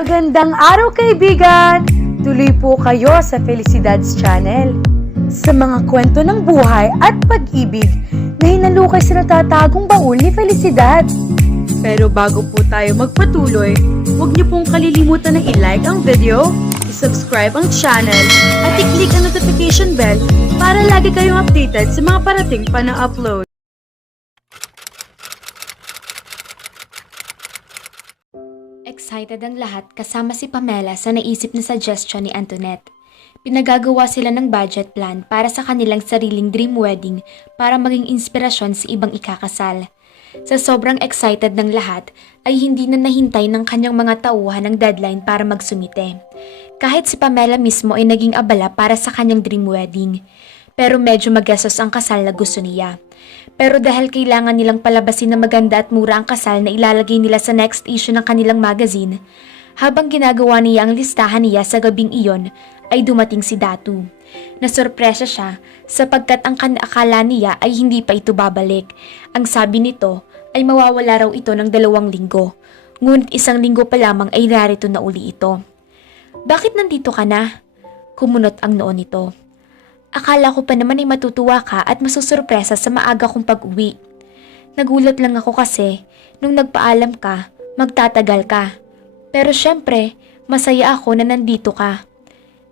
Magandang araw kaibigan! Tuloy po kayo sa Felicidad's Channel. Sa mga kwento ng buhay at pag-ibig na hinalukay sa natatagong baul ni Felicidad. Pero bago po tayo magpatuloy, huwag niyo pong kalilimutan na i-like ang video, i-subscribe ang channel, at i-click ang notification bell para lagi kayong updated sa mga parating pa na upload. Excited ang lahat kasama si Pamela sa naisip na suggestion ni Antoinette. Pinagagawa sila ng budget plan para sa kanilang sariling dream wedding para maging inspirasyon sa ibang ikakasal. Sa sobrang excited ng lahat ay hindi na nahintay ng kanyang mga tauhan ng deadline para magsumite. Kahit si Pamela mismo ay naging abala para sa kanyang dream wedding. Pero medyo magastos ang kasal na gusto niya. Pero dahil kailangan nilang palabasin na maganda at mura ang kasal na ilalagay nila sa next issue ng kanilang magazine, habang ginagawa niya ang listahan niya sa gabing iyon, ay dumating si Datu. Nasurpresa siya sapagkat ang akala niya ay hindi pa ito babalik. Ang sabi nito ay mawawala raw ito ng 2 linggo. Ngunit 1 linggo pa lamang ay narito na uli ito. "Bakit nandito ka na?" Kumunot ang noon nito. "Akala ko pa naman ay matutuwa ka at masusurpresa sa maaga kong pag-uwi. Nagulat lang ako kasi nung nagpaalam ka, magtatagal ka. Pero syempre, masaya ako na nandito ka."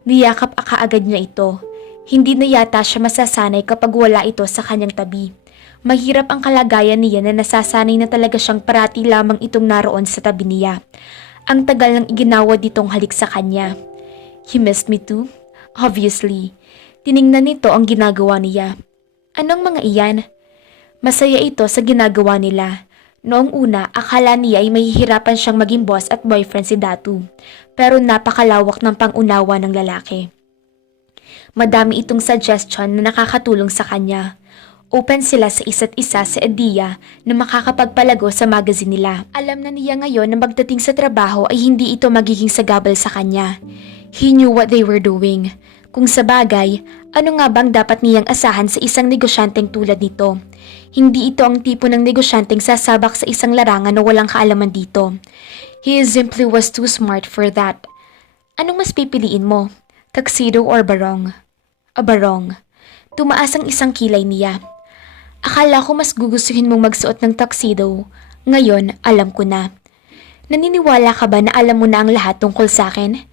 Niyakap kaagad niya ito. Hindi na yata siya masasanay kapag wala ito sa kanyang tabi. Mahirap ang kalagayan niya na nasasanay na talaga siyang parati lamang itong naroon sa tabi niya. Ang tagal nang iginawa ditong halik sa kanya. "He missed me too? Obviously." Tiningnan nito ang ginagawa niya. Anong mga iyan? Masaya ito sa ginagawa nila. Noong una, akala niya ay mahihirapan siyang maging boss at boyfriend si Datu. Pero napakalawak ng pangunawa ng lalaki. Madami itong suggestion na nakakatulong sa kanya. Open sila sa isa't isa sa ideya na makakapagpalago sa magazine nila. Alam na niya ngayon na magdating sa trabaho ay hindi ito magiging sagabal sa kanya. He knew what they were doing. Kung sa bagay, ano nga bang dapat niyang asahan sa isang negosyanteng tulad nito? Hindi ito ang tipo ng negosyanteng sasabak sa isang larangan na walang kaalaman dito. He simply was too smart for that. Anong mas pipiliin mo? Tuxedo or barong? Barong. Tumaas ang isang kilay niya. Akala ko mas gugustuhin mong magsuot ng tuxedo. Ngayon, alam ko na. Naniniwala ka ba na alam mo na ang lahat tungkol sa akin?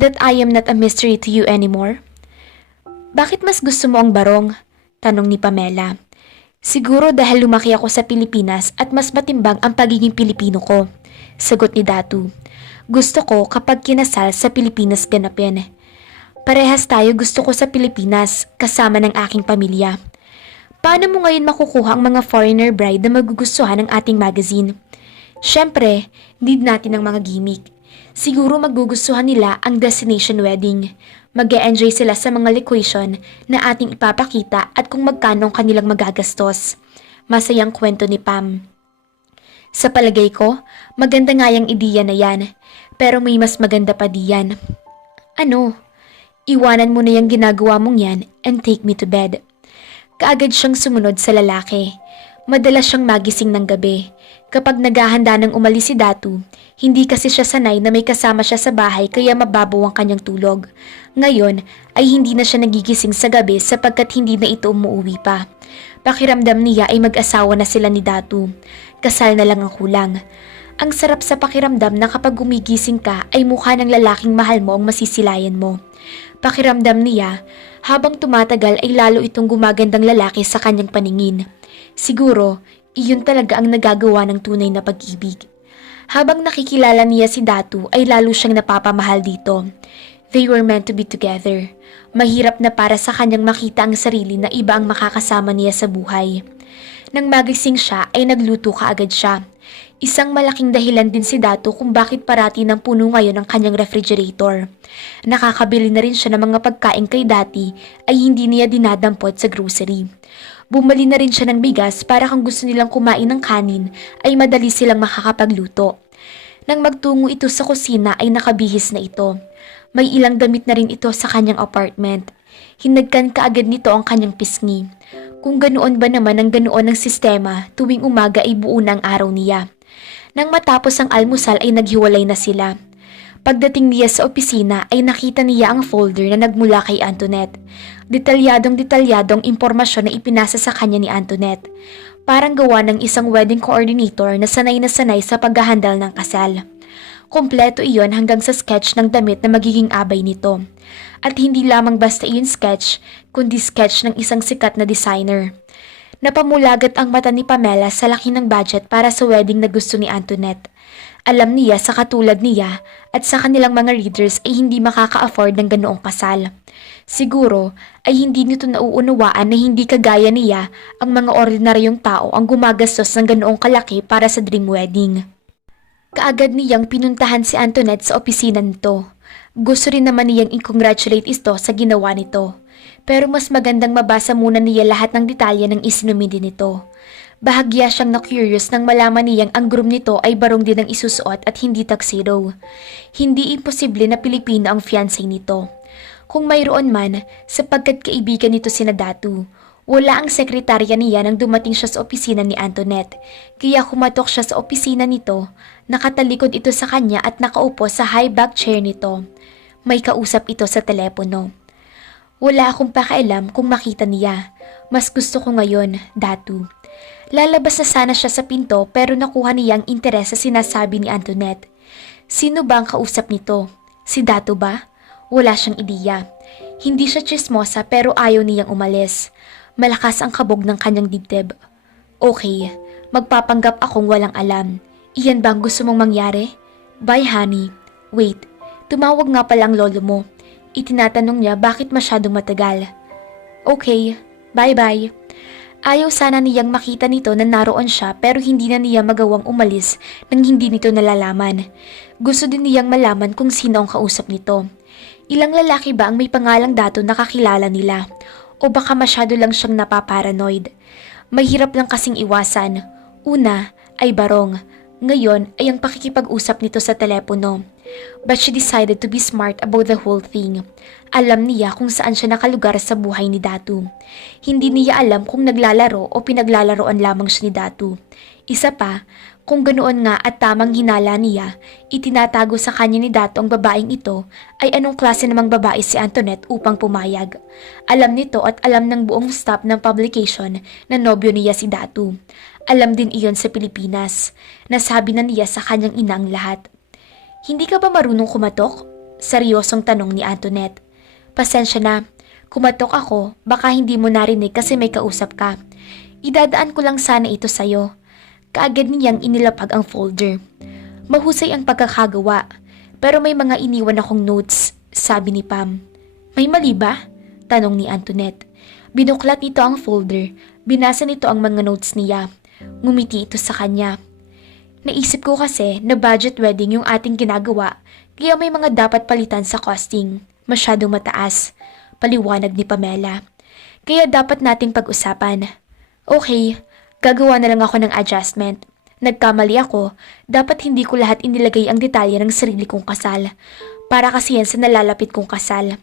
That I am not a mystery to you anymore? Bakit mas gusto mo ang barong? Tanong ni Pamela. Siguro dahil lumaki ako sa Pilipinas at mas matimbang ang pagiging Pilipino ko. Sagot ni Datu. Gusto ko kapag kinasal sa Pilipinas ganapin. Parehas tayo gusto ko sa Pilipinas kasama ng aking pamilya. Paano mo ngayon makukuha ang mga foreigner bride na magugustuhan ng ating magazine? Syempre, need natin ng mga gimmick. Siguro magugustuhan nila ang destination wedding. Mag-e-enjoy sila sa mga location na ating ipapakita at kung magkano ang kanilang magagastos. Masayang kwento ni Pam. Sa palagay ko, maganda nga yung ideya na yan. Pero may mas maganda pa diyan. Ano? Iwanan mo na yung ginagawa mong yan and take me to bed. Kaagad siyang sumunod sa lalaki. Madalas siyang magising ng gabi. Kapag naghahanda ng umalis si Datu, hindi kasi siya sanay na may kasama siya sa bahay kaya mababaw ang kanyang tulog. Ngayon ay hindi na siya nagigising sa gabi sapagkat hindi na ito umuwi pa. Pakiramdam niya ay mag-asawa na sila ni Datu. Kasal na lang ang kulang. Ang sarap sa pakiramdam na kapag gumigising ka ay mukha ng lalaking mahal mo ang masisilayan mo. Pakiramdam niya, habang tumatagal ay lalo itong gumagandang lalaki sa kanyang paningin. Siguro, iyon talaga ang nagagawa ng tunay na pag-ibig. Habang nakikilala niya si Datu ay lalo siyang napapamahal dito. They were meant to be together. Mahirap na para sa kanyang makita ang sarili na iba ang makakasama niya sa buhay. Nang magising siya ay nagluto kaagad siya. Isang malaking dahilan din si Datu kung bakit parati ng puno ngayon ang kanyang refrigerator. Nakakabili na rin siya ng mga pagkain kay dati ay hindi niya dinadampot sa grocery. Bumali na rin siya ng bigas para kung gusto nilang kumain ng kanin ay madali silang makakapagluto. Nang magtungo ito sa kusina ay nakabihis na ito. May ilang damit na rin ito sa kanyang apartment. Hinagkan kaagad nito ang kanyang pisngi. Kung ganoon ba naman ang ganoon ang sistema, tuwing umaga ay buo na ang araw niya. Nang matapos ang almusal ay naghiwalay na sila. Pagdating niya sa opisina ay nakita niya ang folder na nagmula kay Antoinette. Detalyadong impormasyon na ipinasa sa kanya ni Antoinette. Parang gawa ng isang wedding coordinator na sanay sa paghahandal ng kasal. Kompleto iyon hanggang sa sketch ng damit na magiging abay nito. At hindi lamang basta iyon sketch, kundi sketch ng isang sikat na designer. Napamulagat ang mata ni Pamela sa laki ng budget para sa wedding na gusto ni Antoinette. Alam niya sa katulad niya at sa kanilang mga readers ay hindi makaka-afford ng ganoong kasal. Siguro ay hindi nito nauunawaan na hindi kagaya niya ang mga ordinaryong tao ang gumagastos ng ganoong kalaki para sa dream wedding. Kaagad niyang pinuntahan si Antoinette sa opisina nito. Gusto rin naman niyang i-congratulate ito sa ginawa nito. Pero mas magandang mabasa muna niya lahat ng detalye ng isinumidi nito. Bahagya siyang na-curious nang malaman niyang ang groom nito ay barong din ang isusuot at hindi tuxedo. Hindi imposible na Pilipino ang fiancé nito. Kung mayroon man, sapagkat kaibigan nito sina Datu. Wala ang sekretarya niya nang dumating siya sa opisina ni Antoinette. Kaya kumatok siya sa opisina nito, nakatalikod ito sa kanya at nakaupo sa high back chair nito. May kausap ito sa telepono. Wala akong pakialam kung makita niya. Mas gusto ko ngayon, Datu. Lalabas na sana siya sa pinto pero nakuha niya ang interes sa sinasabi ni Antoinette. Sino ba ang kausap nito? Si Datu ba? Wala siyang ideya. Hindi siya chismosa pero ayaw niyang umalis. Malakas ang kabog ng kanyang dibdib. Okay, magpapanggap akong walang alam. Iyan ba ang gusto mong mangyari? Bye honey. Wait, tumawag nga pala ang lolo mo. Itinatanong niya bakit masyadong matagal. Okay, bye-bye. Ayaw sana niyang makita nito na naroon siya pero hindi na niya magawang umalis nang hindi nito nalalaman. Gusto din niyang malaman kung sino ang kausap nito. Ilang lalaki ba ang may pangalang Datu na kakilala nila? O baka masyado lang siyang napaparanoid? Mahirap lang kasing iwasan. Una ay barong. Ngayon ay ang pakikipag-usap nito sa telepono. But she decided to be smart about the whole thing. Alam niya kung saan siya nakalugar sa buhay ni Datu. Hindi niya alam kung naglalaro o pinaglalaroan lamang siya ni Datu. Isa pa, kung ganoon nga at tamang hinala niya, itinatago sa kanya ni Datu ang babaeng ito, ay anong klase namang babae si Antoinette upang pumayag. Alam nito at alam ng buong staff ng publication na nobyo niya si Datu. Alam din iyon sa Pilipinas. Nasabi na niya sa kanyang inang lahat. Hindi ka ba marunong kumatok? Seryosong tanong ni Antoinette. Pasensya na, kumatok ako, baka hindi mo narinig kasi may kausap ka. Idadaan ko lang sana ito sa'yo. Kaagad niyang inilapag ang folder. Mahusay ang pagkakagawa, pero may mga iniwan akong notes, sabi ni Pam. May mali ba? Tanong ni Antoinette. Binuklat nito ang folder, binasa nito ang mga notes niya. Ngumiti ito sa kanya. Naisip ko kasi na budget wedding yung ating ginagawa, kaya may mga dapat palitan sa costing. Masyadong mataas. Paliwanag ni Pamela. Kaya dapat nating pag-usapan. Okay, gagawa na lang ako ng adjustment. Nagkamali ako, dapat hindi ko lahat inilagay ang detalye ng sarili kong kasal. Para kasi yan sa nalalapit kong kasal.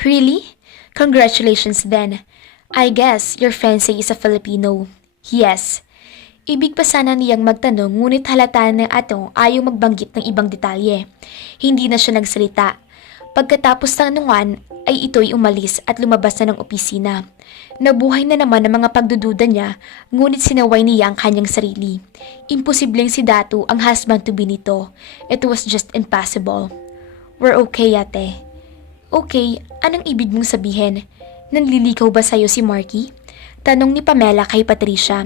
Really? Congratulations then. I guess your fiancé is a Filipino. Yes. Ibig pa sana niyang magtanong ngunit halata ng atong ayaw magbanggit ng ibang detalye. Hindi na siya nagsalita. Pagkatapos tanungan ay ito'y umalis at lumabas na ng opisina. Nabuhay na naman ang mga pagdududa niya ngunit sinaway niya ang kanyang sarili. Imposibleng si Datu ang husband-to-be nito. It was just impossible. We're okay ate. Okay, anong ibig mong sabihin? Nanlilikaw ba sa'yo si Marky? Tanong ni Pamela kay Patricia.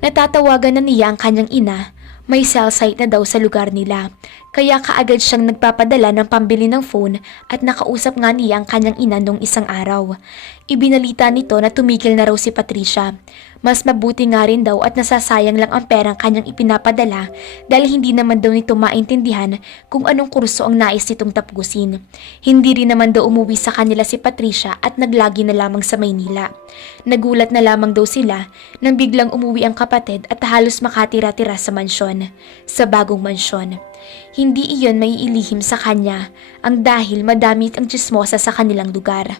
Natatawagan na niya ang kanyang ina. May cell site na daw sa lugar nila. Kaya kaagad siyang nagpapadala ng pambili ng phone at nakausap nga niya ang kanyang ina nung isang araw. Ibinalita nito na tumigil na raw si Patricia. Mas mabuti nga rin daw at nasasayang lang ang perang kanyang ipinapadala dahil hindi naman daw nito maintindihan kung anong kurso ang nais nitong tapusin. Hindi rin naman daw umuwi sa kanila si Patricia at naglagi na lamang sa Maynila. Nagulat na lamang daw sila nang biglang umuwi ang kapatid at halos makatira-tira sa mansyon, sa bagong mansyon. Hindi iyon may ilihim sa kanya ang dahil madami ang tsismosa sa kanilang lugar.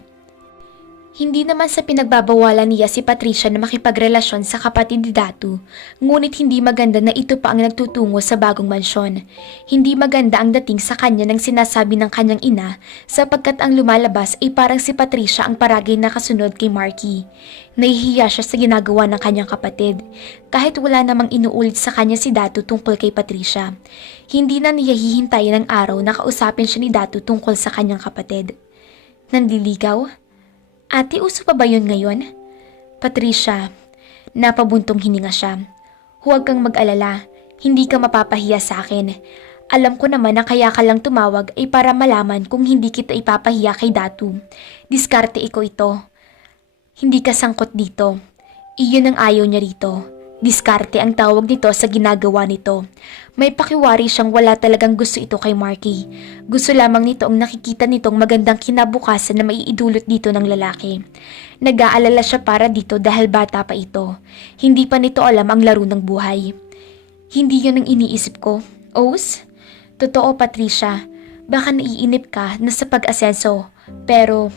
Hindi naman sa pinagbabawalan niya si Patricia na makipagrelasyon sa kapatid ni Datu, ngunit hindi maganda na ito pa ang nagtutungo sa bagong mansyon. Hindi maganda ang dating sa kanya ng sinasabi ng kanyang ina sapagkat ang lumalabas ay parang si Patricia ang paragay na kasunod kay Marky. Nahihiya siya sa ginagawa ng kanyang kapatid, kahit wala namang inuulit sa kanya si Datu tungkol kay Patricia. Hindi na niya hihintayin ang araw na kausapin siya ni Datu tungkol sa kanyang kapatid. Nandiligaw? Ate, uso pa ba yun ngayon? Patricia, napabuntong hininga siya. Huwag kang mag-alala, hindi ka mapapahiya sa akin. Alam ko naman na kaya ka lang tumawag ay para malaman kung hindi kita ipapahiya kay Datu. Diskarte iko ito. Hindi ka sangkot dito. Iyon ang ayaw niya rito. Diskarte ang tawag nito sa ginagawa nito. May pakiwari siyang wala talagang gusto ito kay Marky. Gusto lamang nito ang nakikita nitong magandang kinabukasan na maiidulot dito ng lalaki. Nag-aalala siya para dito dahil bata pa ito. Hindi pa nito alam ang laro ng buhay. Hindi yun ang iniisip ko. Os? Totoo, Patricia. Baka naiinip ka na sa pag-asenso. Pero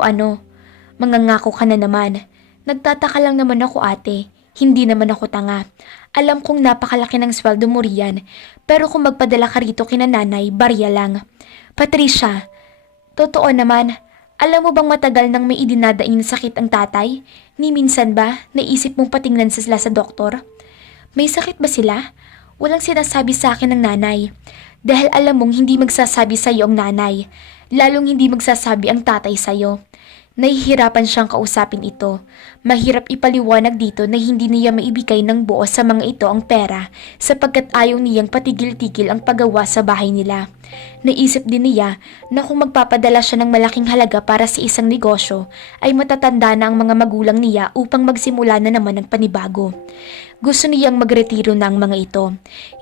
ano? Mangangako ka na naman. Nagtataka lang naman ako, ate. Hindi naman ako tanga. Alam kong napakalaki ng sweldo mo riyan, pero kung magpadala ka rito kina nanay, barya lang. Patricia, totoo naman, alam mo bang matagal nang may idinadaing sakit ang tatay? Ni minsan ba, naisip mong patingnan sila sa doktor? May sakit ba sila? Walang sinasabi sa akin ng nanay. Dahil alam mong hindi magsasabi sa iyo ang nanay. Lalong hindi magsasabi ang tatay sa iyo. Nahihirapan siyang kausapin ito. Mahirap ipaliwanag dito na hindi niya maibigay ng buo sa mga ito ang pera sapagkat ayaw niyang patigil-tigil ang paggawa sa bahay nila. Naisip din niya na kung magpapadala siya ng malaking halaga para sa isang negosyo ay matatanda na ang mga magulang niya upang magsimula na naman ng panibago. Gusto niyang magretiro na ang mga ito.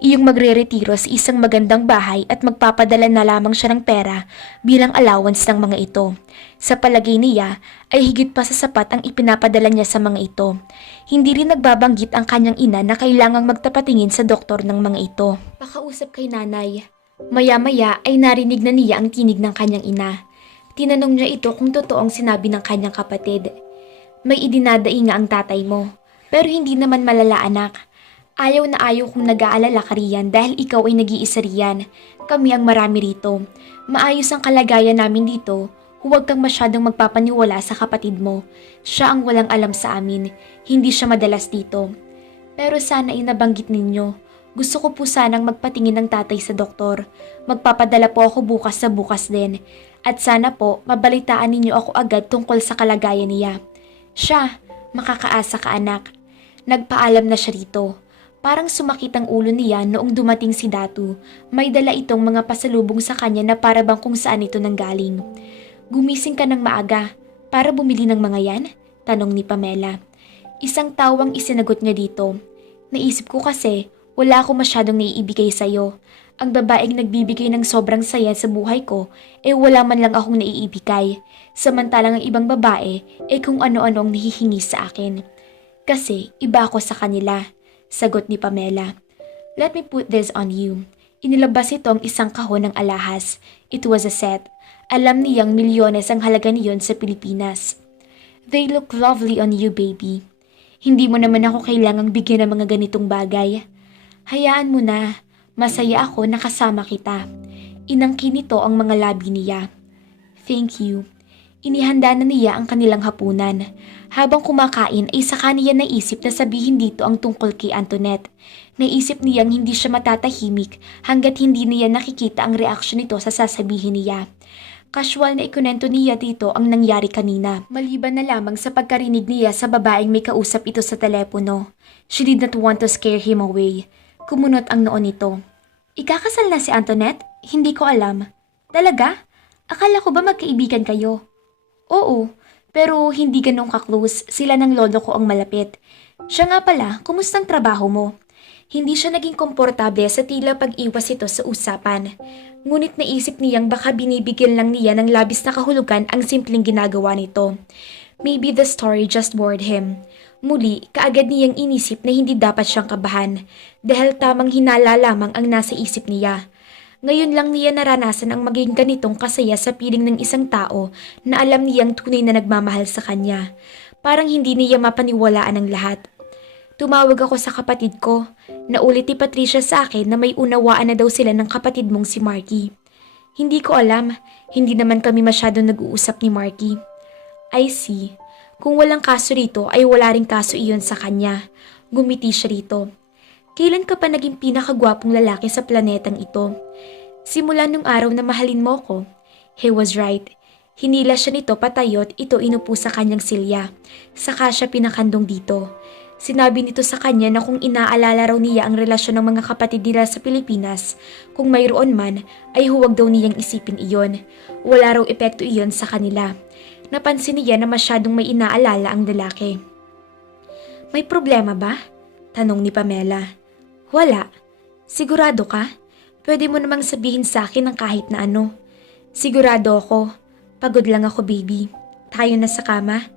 Iyong magre-retiro sa isang magandang bahay at magpapadala na lamang siya ng pera bilang allowance ng mga ito. Sa palagay niya ay higit pa sa sapat ang ipinapadala niya sa mga ito. Hindi rin nagbabanggit ang kanyang ina na kailangang magtapatingin sa doktor ng mga ito. Pakausap kay nanay. Maya-maya ay narinig na niya ang tinig ng kanyang ina. Tinanong niya ito kung totoong sinabi ng kanyang kapatid. May idinadaing nga ang tatay mo. Pero hindi naman malala, anak. Ayaw na ayaw kong nag-aalala ka riyan dahil ikaw ay nag-iisa riyan. Kami ang marami rito. Maayos ang kalagayan namin dito. Huwag kang masyadong magpapaniwala sa kapatid mo. Siya ang walang alam sa amin. Hindi siya madalas dito. Pero sana ay nabanggit ninyo. Gusto ko po sanang magpatingin ng tatay sa doktor. Magpapadala po ako bukas sa bukas din. At sana po mabalitaan ninyo ako agad tungkol sa kalagayan niya. Siya, makakaasa ka anak. Nagpaalam na siya rito. Parang sumakit ang ulo niya noong dumating si Datu. May dala itong mga pasalubong sa kanya na para bang kung saan ito nanggaling. Gumising ka ng maaga para bumili ng mga yan? Tanong ni Pamela. Isang tawang isinagot niya dito. Naisip ko kasi wala ako masyadong naiibigay sa'yo. Ang babaeng nagbibigay ng sobrang saya sa buhay ko wala man lang akong naiibigay. Samantalang ang ibang babae kung ano-ano ang nahihingi sa akin. Kasi iba ako sa kanila, sagot ni Pamela. Let me put this on you. Inilabas ito ang isang kahon ng alahas. It was a set. Alam niyang milyones ang halaga niyon sa Pilipinas. They look lovely on you, baby. Hindi mo naman ako kailangang bigyan ng mga ganitong bagay. Hayaan mo na. Masaya ako na kasama kita. Inangkin nito ang mga labi niya. Thank you. Inihanda na niya ang kanilang hapunan. Habang kumakain ay saka niya naisip na sabihin dito ang tungkol kay Antoinette. Naisip niyang hindi siya matatahimik hanggat hindi niya nakikita ang reaksyon nito sa sasabihin niya. Casual na ikunento niya dito ang nangyari kanina. Maliban na lamang sa pagkarinig niya sa babaeng may kausap ito sa telepono. She did not want to scare him away. Kumunot ang noon nito. Ikakasal na si Antoinette? Hindi ko alam. Talaga? Akala ko ba magkaibigan kayo? Oo, pero hindi ganun ka-close. Sila ng lolo ko ang malapit. Siya nga pala, kumustang trabaho mo? Hindi siya naging komportable sa tila pag-iwas ito sa usapan. Ngunit naisip niyang baka binibigyan lang niya ng labis na kahulugan ang simpleng ginagawa nito. Maybe the story just bored him. Muli, kaagad niyang inisip na hindi dapat siyang kabahan dahil tamang hinala lamang ang nasa isip niya. Ngayon lang niya naranasan ang maging ganitong kasaya sa piling ng isang tao na alam niyang tunay na nagmamahal sa kanya. Parang hindi niya mapaniwalaan ang lahat. Tumawag ako sa kapatid ko. Naulit ni Patricia sa akin na may unawaan na daw sila ng kapatid mong si Marky. Hindi ko alam. Hindi naman kami masyadong nag-uusap ni Marky. I see. Kung walang kaso rito ay wala ring kaso iyon sa kanya. Gumiti siya rito. Kailan ka pa naging pinakagwapong lalaki sa planetang ito? Simula nung araw na mahalin mo ko. He was right. Hinila siya nito patayo at ito inupo sa kanyang silya. Saka siya pinakandong dito. Sinabi nito sa kanya na kung inaalala raw niya ang relasyon ng mga kapatid nila sa Pilipinas, kung mayroon man ay huwag daw niyang isipin iyon. Wala raw epekto iyon sa kanila. Napansin niya na masyadong may inaalala ang lalaki. May problema ba? Tanong ni Pamela. Wala. Sigurado ka? Pwede mo namang sabihin sa akin ng kahit na ano. Sigurado ako. Pagod lang ako, baby. Tayo na sa kama.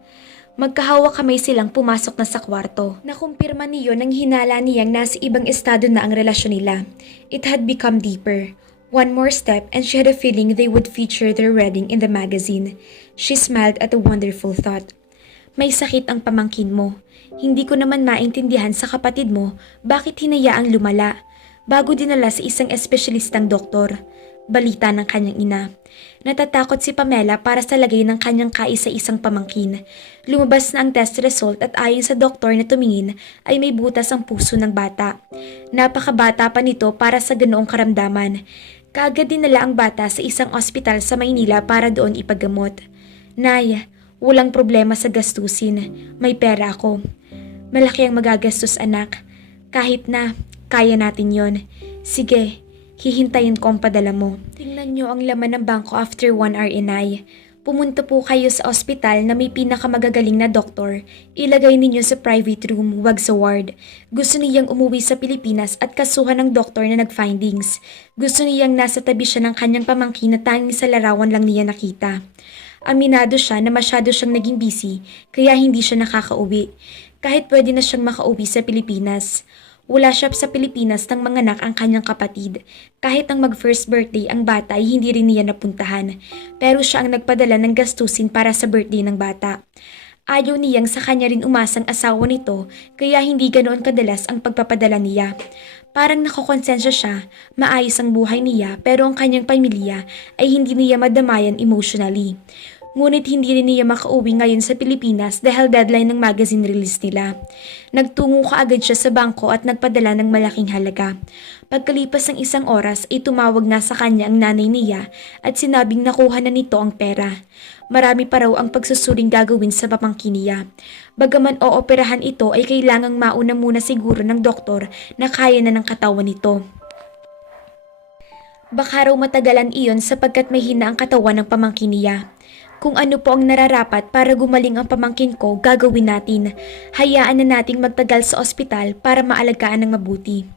Magkahawak kamay silang pumasok na sa kwarto. Nakumpirma niyo nang hinala niyang nasa ibang estado na ang relasyon nila. It had become deeper. One more step and she had a feeling they would feature their wedding in the magazine. She smiled at the wonderful thought. May sakit ang pamangkin mo. Hindi ko naman maintindihan sa kapatid mo bakit hinayaang lumala. Bago dinala sa isang espesyalistang doktor. Balita ng kanyang ina. Natatakot si Pamela para sa lagay ng kanyang kaisa-isang pamangkin. Lumabas na ang test result at ayon sa doktor na tumingin ay may butas ang puso ng bata. Napakabata pa nito para sa ganoong karamdaman. Kaagad dinala ang bata sa isang ospital sa Maynila para doon ipagamot. Nay, walang problema sa gastusin. May pera ako. Malaki ang magagastos anak. Kahit na, kaya natin yon. Sige. Hihintayin ko ang padala mo. Tingnan nyo ang laman ng bangko after 1 hour, inay. Pumunta po kayo sa ospital na may pinakamagagaling na doktor. Ilagay ninyo sa private room, wag sa ward. Gusto niyang umuwi sa Pilipinas at kasuhan ng doktor na nag-findings. Gusto niyang nasa tabi siya ng kanyang pamangkin na tanging sa larawan lang niya nakita. Aminado siya na masyado siyang naging busy kaya hindi siya nakakauwi. Kahit pwede na siyang makauwi sa Pilipinas. Wala siya sa Pilipinas nang manganak ang kanyang kapatid. Kahit ang mag-first birthday ang bata ay hindi rin niya napuntahan. Pero siya ang nagpadala ng gastusin para sa birthday ng bata. Ayaw niyang sa kanya rin umasang asawa nito kaya hindi ganoon kadalas ang pagpapadala niya. Parang nakokonsensya siya, maayos ang buhay niya pero ang kanyang pamilya ay hindi niya madamayan emotionally. Ngunit hindi rin niya makauwi ngayon sa Pilipinas dahil deadline ng magazine release nila. Nagtungo kaagad siya sa bangko at nagpadala ng malaking halaga. Pagkalipas ng 1 oras ay tumawag na sa kanya ang nanay niya at sinabing nakuha na nito ang pera. Marami pa raw ang pagsusuling gagawin sa pamangkin niya. Bagaman ooperahan ito ay kailangang mauna muna siguro ng doktor na kaya na ng katawan nito. Baka raw matagalan iyon sapagkat may hina ang katawan ng pamangkin niya. Kung ano po ang nararapat para gumaling ang pamangkin ko, gagawin natin. Hayaan na nating magtagal sa ospital para maalagaan ng mabuti.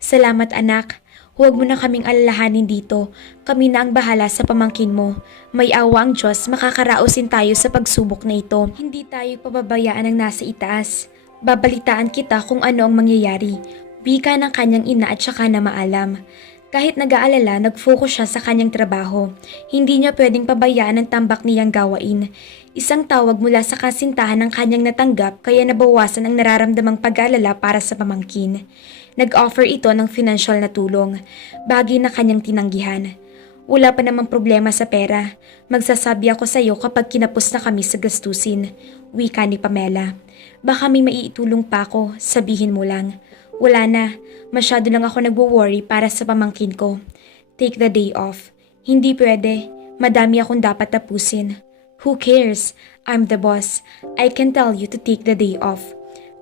Salamat anak. Huwag mo na kaming alalahanin dito. Kami na ang bahala sa pamangkin mo. May awa ang Diyos, makakarausin tayo sa pagsubok na ito. Hindi tayo pababayaan ng nasa itaas. Babalitaan kita kung ano ang mangyayari. Wika ng kanyang ina at saka na maalam. Kahit nag-aalala, nag-focus siya sa kanyang trabaho. Hindi niya pwedeng pabayaan ang tambak niyang gawain. Isang tawag mula sa kasintahan ng kanyang natanggap kaya nabawasan ang nararamdamang pag-aalala para sa pamangkin. Nag-offer ito ng financial na tulong, bagay na kanyang tinanggihan. Wala pa namang problema sa pera. Magsasabi ako sa iyo kapag kinapos na kami sa gastusin. Wika ni Pamela. Baka may maiitulong pa ako, sabihin mo lang. Wala na. Masyado lang ako nagwo-worry para sa pamangkin ko. Take the day off. Hindi pwede. Madami akong dapat tapusin. Who cares? I'm the boss. I can tell you to take the day off.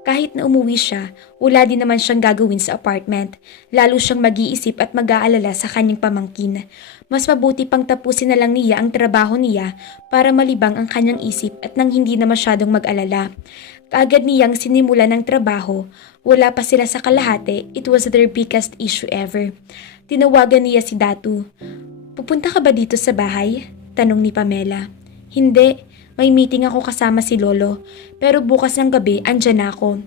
Kahit na umuwi siya, wala din naman siyang gagawin sa apartment. Lalo siyang mag-iisip at mag-aalala sa kanyang pamangkin. Mas mabuti pang tapusin na lang niya ang trabaho niya para malibang ang kanyang isip at nang hindi na masyadong mag-alala. Kaagad niyang sinimulan ng trabaho. Wala pa sila sa kalahati, it was their biggest issue ever. Tinawagan niya si Datu. Pupunta ka ba dito sa bahay? Tanong ni Pamela. Hindi, may meeting ako kasama si Lolo. Pero bukas ng gabi, andyan ako.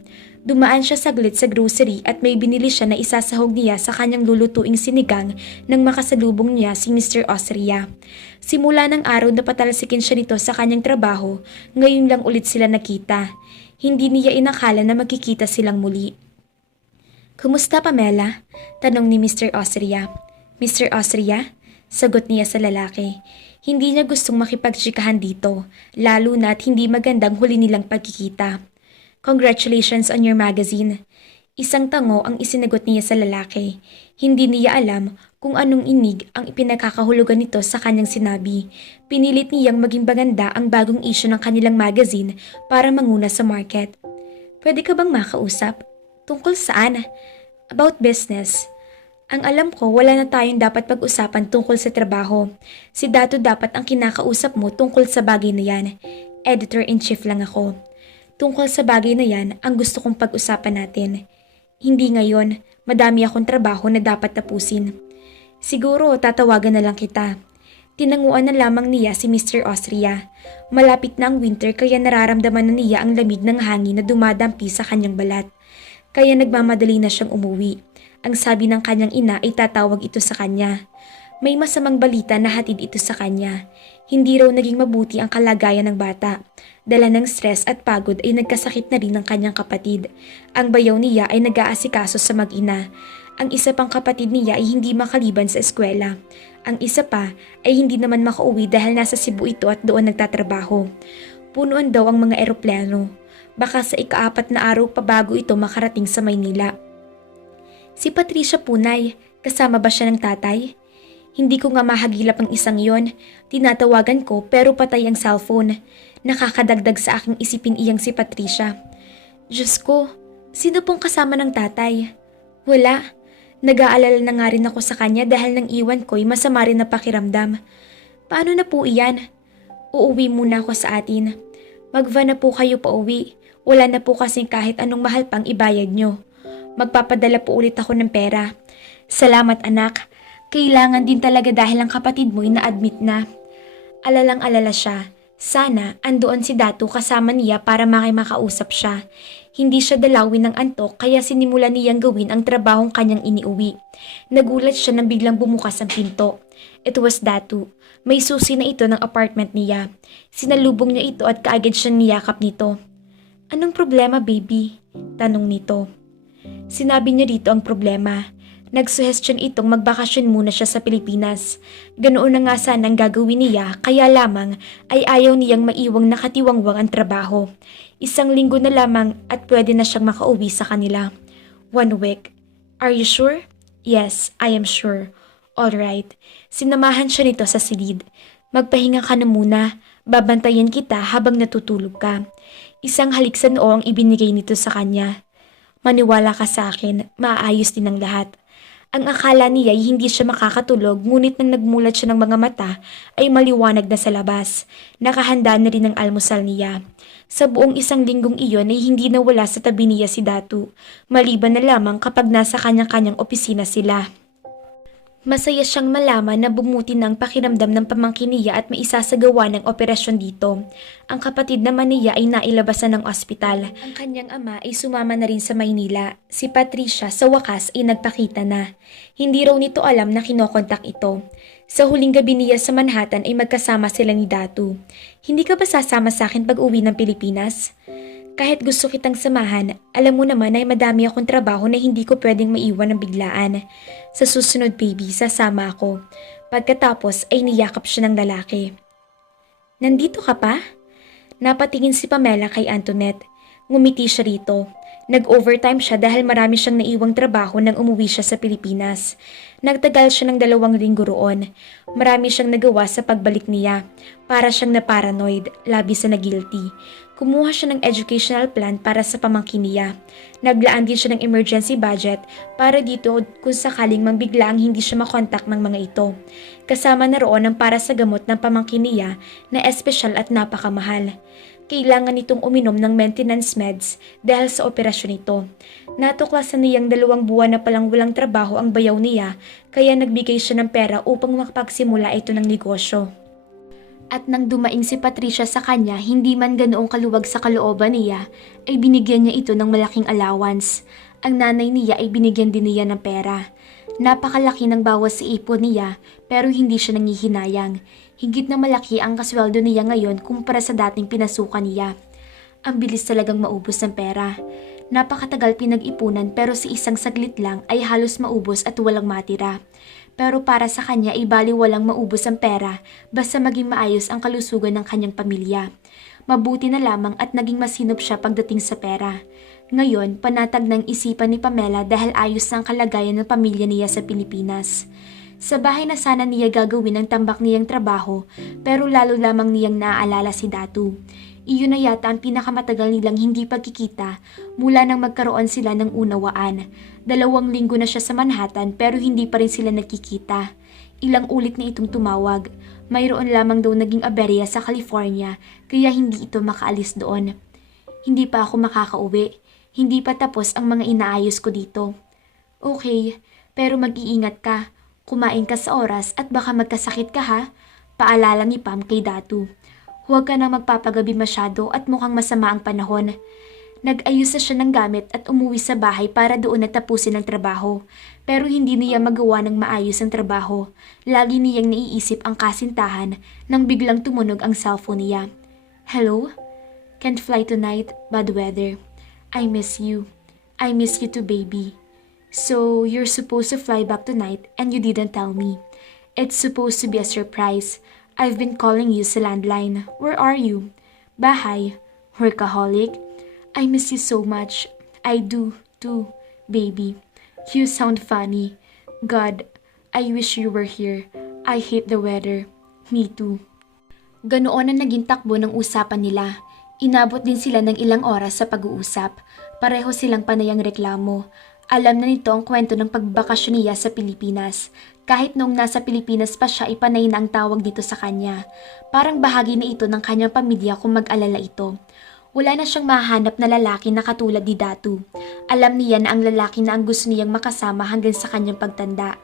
Dumaan siya saglit sa grocery at may binili siya na isasahog niya sa kanyang lulutuing sinigang nang makasalubong niya si Mr. Austria. Simula ng araw na patalsikin siya nito sa kanyang trabaho, ngayon lang ulit sila nakita. Hindi niya inakala na magkikita silang muli. "Kumusta, Pamela?" tanong ni Mr. Austria. "Mr. Austria?" sagot niya sa lalaki. Hindi niya gustong makipagtsikahan dito, lalo na't hindi magandang huli nilang pagkikita. "Congratulations on your magazine." Isang tango ang isinagot niya sa lalaki. Hindi niya alam kung anong inig ang ipinagkakahulugan nito sa kanyang sinabi. Pinilit niyang maging maganda ang bagong issue ng kanilang magazine para manguna sa market. "Pwede ka bang makausap? Tungkol saan?" "About business. Ang alam ko, wala na tayong dapat pag-usapan tungkol sa trabaho. Si Dato dapat ang kinakausap mo tungkol sa bagay na yan. Editor-in-chief lang ako. Tungkol sa bagay na yan, ang gusto kong pag-usapan natin. Hindi ngayon, madami akong trabaho na dapat tapusin. Siguro tatawagan na lang kita." Tinanguan na lamang niya si Mr. Austria. Malapit na ang winter kaya nararamdaman na niya ang lamig ng hangin na dumadampi sa kanyang balat. Kaya nagmamadali na siyang umuwi. Ang sabi ng kanyang ina ay tatawag ito sa kanya. May masamang balita na hatid ito sa kanya. Hindi raw naging mabuti ang kalagayan ng bata. Dala ng stress at pagod ay nagkasakit na rin ng kanyang kapatid. Ang bayaw niya ay nag-aasikaso sa mag-ina. Ang isa pang kapatid niya ay hindi makaliban sa eskwela. Ang isa pa ay hindi naman makauwi dahil nasa Cebu ito at doon nagtatrabaho. Punuan daw ang mga eroplano. Baka sa ika-4 na araw pa bago ito makarating sa Maynila. Si Patricia Punay, kasama ba siya ng tatay? Hindi ko nga mahagilap ang isang yon. Tinatawagan ko pero patay ang cellphone. Nakakadagdag sa aking isipin iyang si Patricia. Diyos ko, sino pong kasama ng tatay? Wala. Nag-aalala na nga rin ako sa kanya dahil nang iwan ko'y masama rin na pakiramdam. Paano na po iyan? Uuwi muna ako sa atin. Mag-van na po kayo pa uwi. Wala na po kasing kahit anong mahal pang ibayad nyo. Magpapadala po ulit ako ng pera. Salamat anak. Kailangan din talaga dahil ang kapatid mo'y na-admit na. Alalang-alala siya. Sana andoon si Dato kasama niya para makimakausap siya. Hindi siya dalawin ng antok kaya sinimula niyang gawin ang trabahong kanyang iniuwi. Nagulat siya nang biglang bumukas ang pinto. It was Dato. May susi na ito ng apartment niya. Sinalubong niya ito at kaagad siya niyakap nito. Anong problema, baby? Tanong nito. Sinabi niya dito ang problema. Nagsuhestyon itong magbakasyon muna siya sa Pilipinas. Ganoon na nga sana ang gagawin niya kaya lamang ay ayaw niyang maiwang nakatiwangwang ang trabaho. 1 linggo na lamang at pwede na siyang makauwi sa kanila. 1 week. Are you sure? Yes, I am sure. Alright. Sinamahan siya nito sa silid. Magpahinga ka na muna. Babantayan kita habang natutulog ka. Isang halik sa noo ang ibinigay nito sa kanya. Maniwala ka sa akin, maayos din ang lahat. Ang akala niya ay hindi siya makakatulog ngunit nang nagmulat siya ng mga mata ay maliwanag na sa labas. Nakahanda na rin ang almusal niya. Sa buong 1 linggong iyon ay hindi nawala sa tabi niya si Datu, maliban na lamang kapag nasa kanyang-kanyang opisina sila. Masaya siyang malaman na bumuti na ang pakiramdam ng pamangkin niya at maisasagawa ng operasyon dito. Ang kapatid naman niya ay nailabasan ng ospital. Ang kanyang ama ay sumama na rin sa Maynila. Si Patricia sa wakas ay nagpakita na. Hindi raw nito alam na kinokontak ito. Sa huling gabi niya sa Manhattan ay magkasama sila ni Datu. Hindi ka ba sasama sa akin pag uwi ng Pilipinas? Kahit gusto kitang samahan, alam mo naman ay madami akong trabaho na hindi ko pwedeng maiwan ng biglaan. Sa susunod baby, sasama ako. Pagkatapos ay niyakap siya ng lalaki. Nandito ka pa? Napatingin si Pamela kay Antoinette. Ngumiti siya rito. Nag-overtime siya dahil marami siyang naiwang trabaho nang umuwi siya sa Pilipinas. Nagtagal siya ng 2 linggo roon. Marami siyang nagawa sa pagbalik niya. Para siyang na-paranoid, labis na guilty. Kumuha siya ng educational plan para sa pamangkin niya. Naglaan din siya ng emergency budget para dito kung sakaling mangbiglaang hindi siya makontak ng mga ito. Kasama na roon ang para sa gamot ng pamangkin niya na espesyal at napakamahal. Kailangan nitong uminom ng maintenance meds dahil sa operasyon ito. Natuklasan niyang 2 buwan na palang walang trabaho ang bayaw niya kaya nagbigay siya ng pera upang makapagsimula ito ng negosyo. At nang dumaing si Patricia sa kanya, hindi man ganoong kaluwag sa kalooban niya, ay binigyan niya ito ng malaking allowance. Ang nanay niya ay binigyan din niya ng pera. Napakalaki ng bawas sa ipon niya pero hindi siya nangihinayang. Higit na malaki ang kasweldo niya ngayon kumpara sa dating pinasukan niya. Ang bilis talagang maubos ng pera. Napakatagal pinag-ipunan pero sa isang saglit lang ay halos maubos at walang matira. Pero para sa kanya ay bali walang maubos ang pera basta maging maayos ang kalusugan ng kanyang pamilya. Mabuti na lamang at naging masinop siya pagdating sa pera. Ngayon, panatag ng isipan ni Pamela dahil ayos na ang kalagayan ng pamilya niya sa Pilipinas. Sa bahay na sana niya gagawin ang tambak niyang trabaho pero lalo lamang niyang naaalala si Datu. Iyon na yata ang pinakamatagal nilang hindi pagkikita mula nang magkaroon sila ng unawaan. 2 linggo na siya sa Manhattan pero hindi pa rin sila nagkikita. Ilang ulit na itong tumawag. Mayroon lamang daw naging aberya sa California kaya hindi ito makaalis doon. Hindi pa ako makakauwi. Hindi pa tapos ang mga inaayos ko dito. Okay, pero mag-iingat ka. Kumain ka sa oras at baka magkasakit ka ha. Paalala ni Pam kay Datu. Huwag ka na magpapagabi masyado at mukhang masama ang panahon. Nag-ayos na siya ng gamit at umuwi sa bahay para doon na tapusin ang trabaho. Pero hindi niya magawa ng maayos ang trabaho. Lagi niyang naiisip ang kasintahan nang biglang tumunog ang cellphone niya. Hello? Can't fly tonight, bad weather. I miss you. I miss you too, baby. So, you're supposed to fly back tonight and you didn't tell me. It's supposed to be a surprise. I've been calling you sa landline. Where are you? Bahay. Workaholic. I miss you so much. I do, too, baby. You sound funny. God, I wish you were here. I hate the weather. Me too. Ganoon ang naging takbo ng usapan nila. Inabot din sila ng ilang oras sa pag-uusap. Pareho silang panayang reklamo. Alam na nito ang kwento ng pagbakasyon niya sa Pilipinas. Kahit noong nasa Pilipinas pa siya, ipanay na ang tawag dito sa kanya. Parang bahagi na ito ng kanyang pamilya kung mag-alala ito. Wala na siyang mahanap na lalaki na katulad ni Datu. Alam niya na ang lalaki na ang gusto niyang makasama hanggang sa kanyang pagtanda.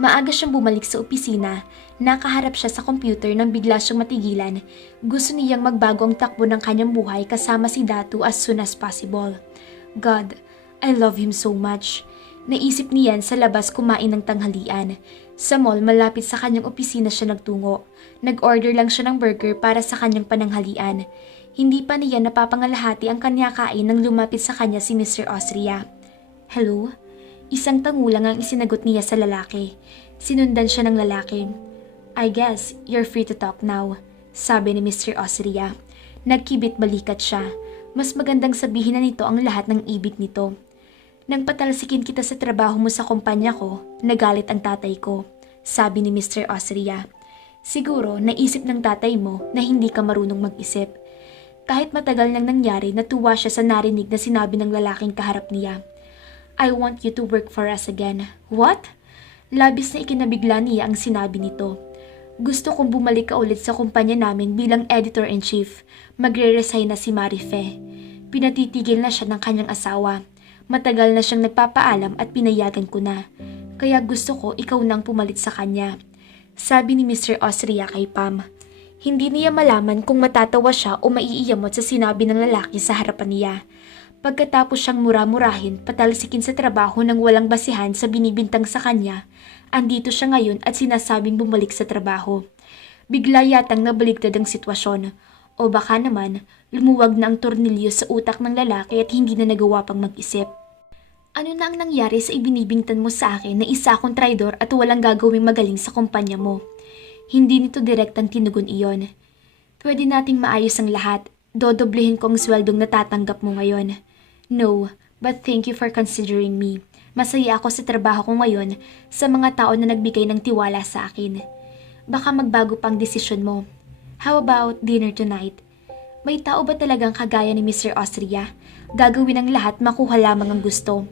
Maaga siyang bumalik sa opisina. Nakaharap siya sa computer nang bigla siyang matigilan. Gusto niyang magbago ang takbo ng kanyang buhay kasama si Datu as soon as possible. God, I love him so much. Naisip niyan sa labas kumain ng tanghalian. Sa mall malapit sa kanyang opisina siya nagtungo. Nag-order lang siya ng burger para sa kanyang pananghalian. Hindi pa niya napapangalahati ang kanya kain nang lumapit sa kanya si Mr. Austria. Hello? Isang tango lang ang isinagot niya sa lalaki. Sinundan siya ng lalaki. I guess you're free to talk now, sabi ni Mr. Austria. Nagkibit balikat siya. Mas magandang sabihin na nito ang lahat ng ibig nito. Nang patalsikin kita sa trabaho mo sa kumpanya ko, nagalit ang tatay ko, sabi ni Mr. Austria. Siguro naisip ng tatay mo na hindi ka marunong mag-isip. Kahit matagal nang nangyari, natuwa siya sa narinig na sinabi ng lalaking kaharap niya. I want you to work for us again. What? Labis na ikinabigla niya ang sinabi nito. Gusto kong bumalik ka ulit sa kumpanya namin bilang editor-in-chief. Magre-resign na si Marife. Pinatitigil na siya ng kanyang asawa. Matagal na siyang nagpapaalam at pinayagan ko na. Kaya gusto ko ikaw nang pumalit sa kanya. Sabi ni Mr. Austria kay Pam. Hindi niya malaman kung matatawa siya o maiiyamot sa sinabi ng lalaki sa harapan niya. Pagkatapos siyang mura-murahin, patalsikin sa trabaho ng walang basihan sa binibintang sa kanya, andito siya ngayon at sinasabing bumalik sa trabaho. Bigla yatang nabaligtad ang sitwasyon. O baka naman, lumuwag na ang tornilyo sa utak ng lalaki at hindi na nagawa pang mag-isip. Ano na ang nangyari sa ibinibingtan mo sa akin na isa akong traidor at walang gagawing magaling sa kumpanya mo? Hindi nito direktang tinugon iyon. Pwede nating maayos ang lahat. Dodoblehin ko ang sweldong natatanggap mo ngayon. No, but thank you for considering me. Masaya ako sa trabaho ko ngayon sa mga tao na nagbigay ng tiwala sa akin. Baka magbago pang desisyon mo. How about dinner tonight? May tao ba talagang kagaya ni Mr. Austria? Gagawin ang lahat makuha lamang ang gusto.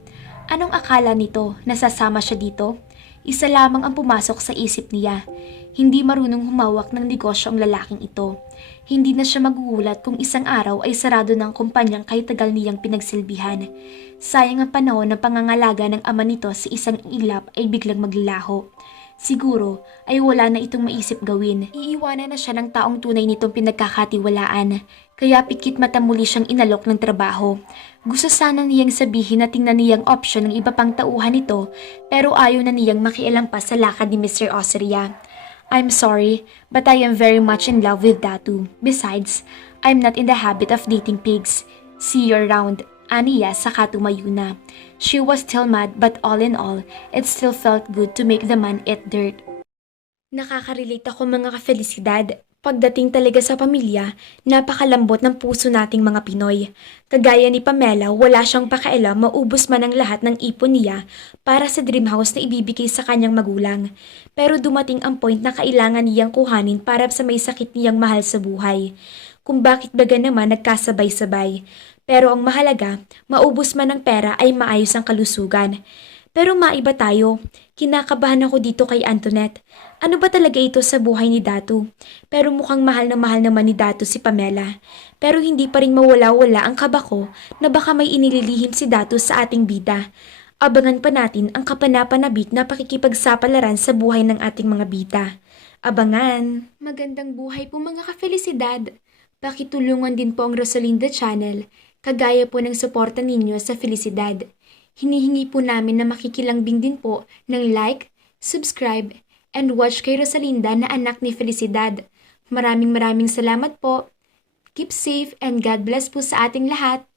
Anong akala nito? Nasasama siya dito? Isa lamang ang pumasok sa isip niya. Hindi marunong humawak ng negosyo ang lalaking ito. Hindi na siya magugulat kung isang araw ay sarado ng kumpanyang kahit tagal niyang pinagsilbihan. Sayang ang panahon ng pangangalaga ng ama nito sa isang ilap ay biglang maglalaho. Siguro ay wala na itong maisip gawin. Iiwanan na siya ng taong tunay nitong pinagkakatiwalaan. Kaya pikit mata muli siyang inalok ng trabaho. Gusto sana niyang sabihin na tingnan niyang option ng iba pang tauhan nito pero ayaw na niyang makialam pa sa lakad ni Mr. Austria. I'm sorry, but I am very much in love with Datu. Besides, I'm not in the habit of dating pigs. See you around. Aniya saka tumayo na. She was still mad but all in all, it still felt good to make the man eat dirt. Nakaka-relate ako mga ka-felicidad. Pagdating talaga sa pamilya, napakalambot ng puso nating mga Pinoy. Kagaya ni Pamela, wala siyang pakialam maubos man ang lahat ng ipon niya para sa dream house na ibibigay sa kanyang magulang. Pero dumating ang point na kailangan niyang kuhanin para sa may sakit niyang mahal sa buhay. Kung bakit baga naman nagkasabay-sabay. Pero ang mahalaga, maubos man ang pera ay maayos ang kalusugan. Pero maiba tayo. Kinakabahan ako dito kay Antoinette. Ano ba talaga ito sa buhay ni Datu? Pero mukhang mahal naman ni Datu si Pamela. Pero hindi pa rin mawala-wala ang kaba ko na baka may inililihim si Datu sa ating bida. Abangan pa natin ang kapanapanabik na pakikipagsapalaran sa buhay ng ating mga bida. Abangan! Magandang buhay po mga ka-felicidad! Pakitulungan din po ang Rosalinda Channel, kagaya po ng suporta ninyo sa Felicidad. Hinihingi po namin na makikilambing din po ng like, subscribe, and watch kay Rosalinda na anak ni Felicidad. Maraming salamat po. Keep safe and God bless po sa ating lahat.